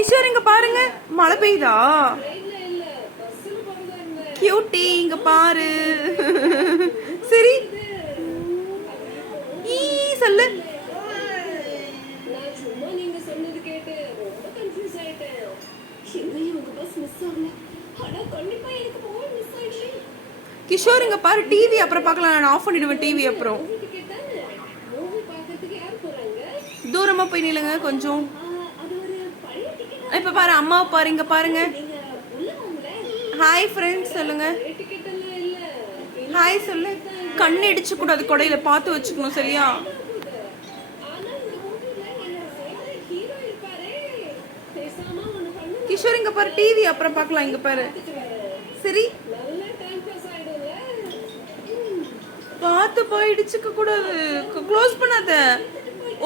கிஷோர் இங்க பாருங்க, மழை பெய்யுதா? கியூட்டி இங்க பாரு. சரி சொல்லு. கிஷோர் இங்க பாரு, டிவி அப்புறம் பார்க்கலாம். நான் ஆஃப் பண்ணிடுவேன் டிவி அப்புறம். தூரமா போய் நில்லுங்க கொஞ்சம். இப்ப பாரு, அம்மாவை பாரு, இங்க பாருங்க. ஹாய் ஃப்ரெண்ட்ஸ் சொல்லுங்க. ஹாய் சொல்லு. கண்ணு அடிச்சு கூடாது, கொடையில பார்த்து வச்சுக்கணும் சரியா? கிஷோர் இங்க பாரு, டிவி அப்புறம் பார்க்கலாம். இங்க பாரு சரி, பார்த்து போய் இடிச்சுக்க கூடாது. க்ளோஸ் பண்ணாத,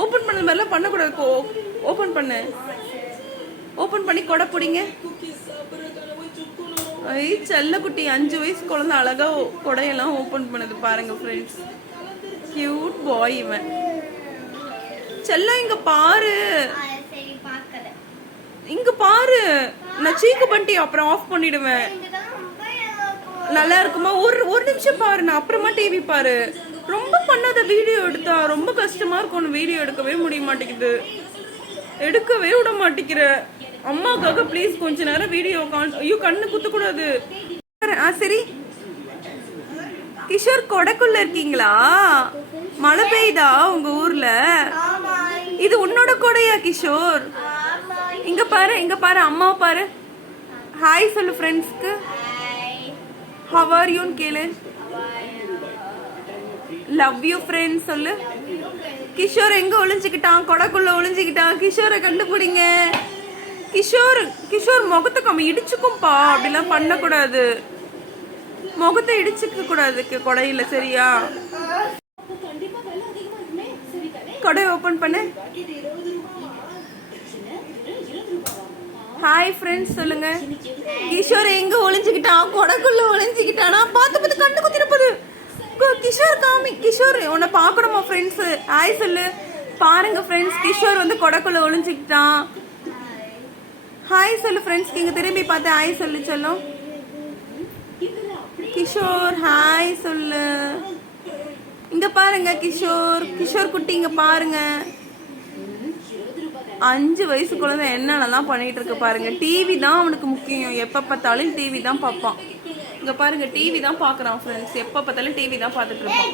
ஓபன் பண்ண மாதிரிலாம் பண்ணக்கூடாது. ஓபன் பண்ணு, ஓபன் பண்ணி கொடை பிடிங்க. ஐ செல்ல குட்டி, 5 வயசு குழந்தை அழகா கொடையெல்லாம் ஓபன் பண்ணுது பாருங்க ஃப்ரெண்ட்ஸ். கியூட் பாய் இவன். செல்லம் இங்க பாரு, இங்க பாரு. நான் சீக்கு பண்ணிட்டு அப்புறம் ஆஃப் பண்ணிடுவேன். நல்லா இருக்குமா? ஒரு நிமிஷம் பாரு, நான் அப்புறமா டிவி பாரு. ரொம்ப பண்ணாத, வீடியோ எடுத்தா ரொம்ப கஷ்டமா இருக்கும். வீடியோ எடுக்கவே முடிய மாட்டேங்குது, எடுக்கவே விட மாட்டேங்கிற. அம்மாக்காக ப்ளீஸ் கொஞ்ச நேரம் வீடியோ ஐயோ கண்ணு குத்தக்கூடாது. சரி கிஷோர், கொடைக்குள்ள இருக்கீங்களா? மழை பெய்யுதா உங்க ஊர்ல? இது உன்னோட கொடையா கிஷோர்? இங்க பாரு, இங்க பாரு, அம்மாவை பாரு. ஹாய் சொல்லு ஃப்ரெண்ட்ஸ்க்கு. ஹவ் ஆர் யூன்னு கேளு. லவ் யூ ஃப்ரெண்ட்ஸ் சொல்லு. கிஷோர் எங்க ஒளிஞ்சுக்கிட்டான்? கொடைக்குள்ள ஒளிஞ்சுக்கிட்டான். கிஷோரை கண்டுபிடிங்க. கிஷோர், கிஷோர் முகத்தை கம்மி இடிச்சுக்கும்பா. அப்படிலாம் பண்ணக்கூடாது, முகத்தை இடிச்சுக்க கூடாது கொடையில சரியா? கொடை ஓபன் பண்ணு. ஹாய் ஃப்ரெண்ட்ஸ் சொல்லுங்க. கிஷோர் எங்க ஒளிஞ்சுக்கிட்டான்? கொடைக்குள்ள ஒளிஞ்சுக்கிட்டானா? பார்த்து பார்த்து கண்ணு குத்திரப்போது. கிஷோர் காமி. கிஷோர் உன்னை பார்க்கணுமா ஃப்ரெண்ட்ஸ்? ஹாய் சொல்லு. பாருங்க ஃப்ரெண்ட்ஸ், கிஷோர் வந்து கொடைக்குள்ள ஒளிஞ்சுக்கிட்டான். ஹாய் சொல்லு ஃப்ரெண்ட்ஸ்க்கு. இங்க திரும்பி பார்த்து ஹாய் சொல்லு சொல்லும். கிஷோர் ஹாய் சொல்லு. இங்க பாருங்க கிஷோர், கிஷோர் குட்டி இங்க பாருங்க. 5 வயசு குழந்தை என்னென்னலாம் பண்ணிட்டு இருக்கு பாருங்க. டிவி தான் அவனுக்கு முக்கியம், எப்ப பார்த்தாலும் டிவி தான் பார்ப்பான். இங்க பாருங்க, டிவி தான் பாக்குறான் ஃப்ரெண்ட்ஸ். எப்ப பார்த்தாலும் டிவி தான் பார்த்துட்டு இருப்பான்.